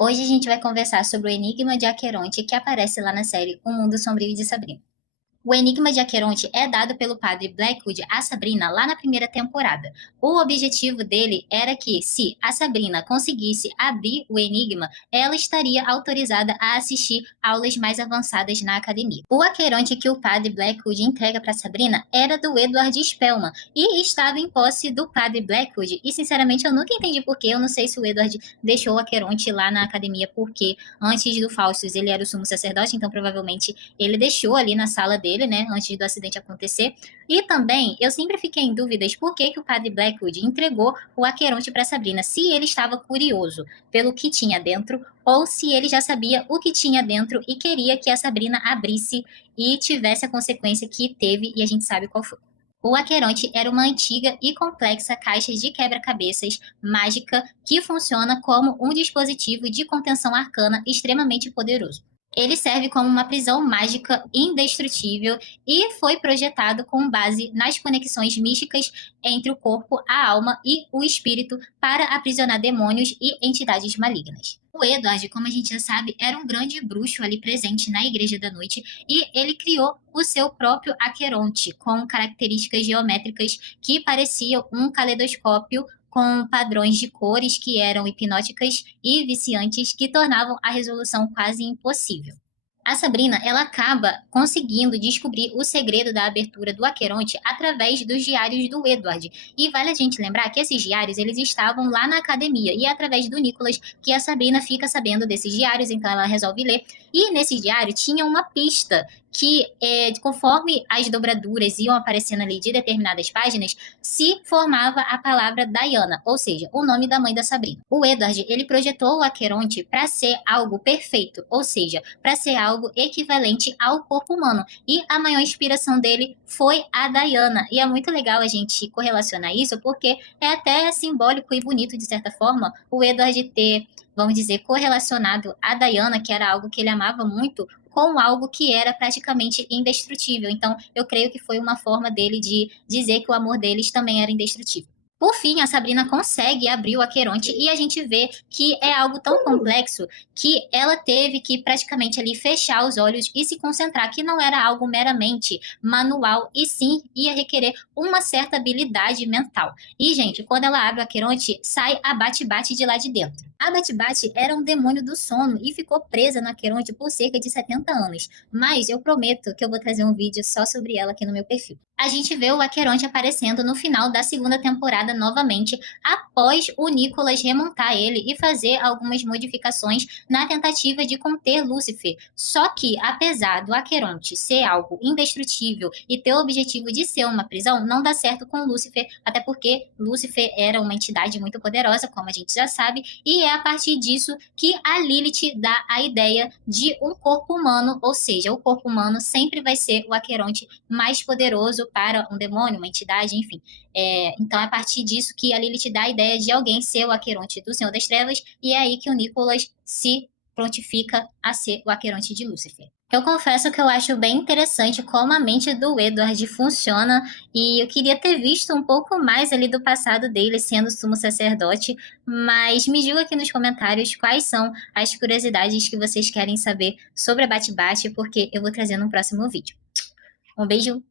Hoje a gente vai conversar sobre o Enigma de Aqueronte que aparece lá na série O Mundo Sombrio de Sabrina. O Enigma de Aqueronte é dado pelo padre Blackwood a Sabrina lá na primeira temporada. O objetivo dele era que, se a Sabrina conseguisse abrir o enigma, ela estaria autorizada a assistir aulas mais avançadas na academia. O Aqueronte que o padre Blackwood entrega para Sabrina era do Edward Spellman e estava em posse do padre Blackwood. E sinceramente eu nunca entendi por quê. Eu não sei se o Edward deixou o Aqueronte lá na academia porque antes do Faustus ele era o sumo sacerdote, então provavelmente ele deixou ali na sala dele, né, antes do acidente acontecer. E também, eu sempre fiquei em dúvidas por que o padre Blackwood entregou o Aqueronte para Sabrina, se ele estava curioso pelo que tinha dentro, ou se ele já sabia o que tinha dentro e queria que a Sabrina abrisse e tivesse a consequência que teve, e a gente sabe qual foi. O Aqueronte era uma antiga e complexa caixa de quebra-cabeças mágica que funciona como um dispositivo de contenção arcana extremamente poderoso. Ele serve como uma prisão mágica indestrutível e foi projetado com base nas conexões místicas entre o corpo, a alma e o espírito para aprisionar demônios e entidades malignas. O Edward, como a gente já sabe, era um grande bruxo ali presente na Igreja da Noite e ele criou o seu próprio Aqueronte, com características geométricas que pareciam um caleidoscópio com padrões de cores que eram hipnóticas e viciantes que tornavam a resolução quase impossível. A Sabrina, ela acaba conseguindo descobrir o segredo da abertura do Aqueronte através dos diários do Edward. E vale a gente lembrar que esses diários, eles estavam lá na academia e é através do Nicholas que a Sabrina fica sabendo desses diários, então ela resolve ler. E nesses diários tinha uma pista que, conforme as dobraduras iam aparecendo ali de determinadas páginas, se formava a palavra Diana, ou seja, o nome da mãe da Sabrina. O Edward, ele projetou o Aqueronte para ser algo perfeito, ou seja, para ser algo equivalente ao corpo humano. E a maior inspiração dele foi a Diana. E é muito legal a gente correlacionar isso, porque é até simbólico e bonito, de certa forma, o Edward ter, vamos dizer, correlacionado a Diana, que era algo que ele amava muito, com algo que era praticamente indestrutível. Então, eu creio que foi uma forma dele de dizer que o amor deles também era indestrutível. Por fim, a Sabrina consegue abrir o Aqueronte e a gente vê que é algo tão complexo que ela teve que praticamente ali fechar os olhos e se concentrar, que não era algo meramente manual, e sim ia requerer uma certa habilidade mental. E, gente, quando ela abre o Aqueronte, sai a Bate-Bate de lá de dentro. A Bate-Bate era um demônio do sono e ficou presa no Aqueronte por cerca de 70 anos, mas eu prometo que eu vou trazer um vídeo só sobre ela aqui no meu perfil. A gente vê o Aqueronte aparecendo no final da segunda temporada novamente, após o Nicholas remontar ele e fazer algumas modificações na tentativa de conter Lúcifer. Só que, apesar do Aqueronte ser algo indestrutível e ter o objetivo de ser uma prisão, não dá certo com Lúcifer, até porque Lúcifer era uma entidade muito poderosa, como a gente já sabe, e é a partir disso que a Lilith dá a ideia de um corpo humano, ou seja, o corpo humano sempre vai ser o Aqueronte mais poderoso para um demônio, uma entidade, enfim. Então é a partir disso que a Lilith dá a ideia de alguém ser o Aqueronte do Senhor das Trevas, e é aí que o Nicholas se prontifica a ser o Aqueronte de Lúcifer. Eu confesso que eu acho bem interessante como a mente do Edward funciona, e eu queria ter visto um pouco mais ali do passado dele sendo sumo sacerdote, mas me diga aqui nos comentários quais são as curiosidades que vocês querem saber sobre a Bate-Bate, porque eu vou trazer no próximo vídeo. Um beijo!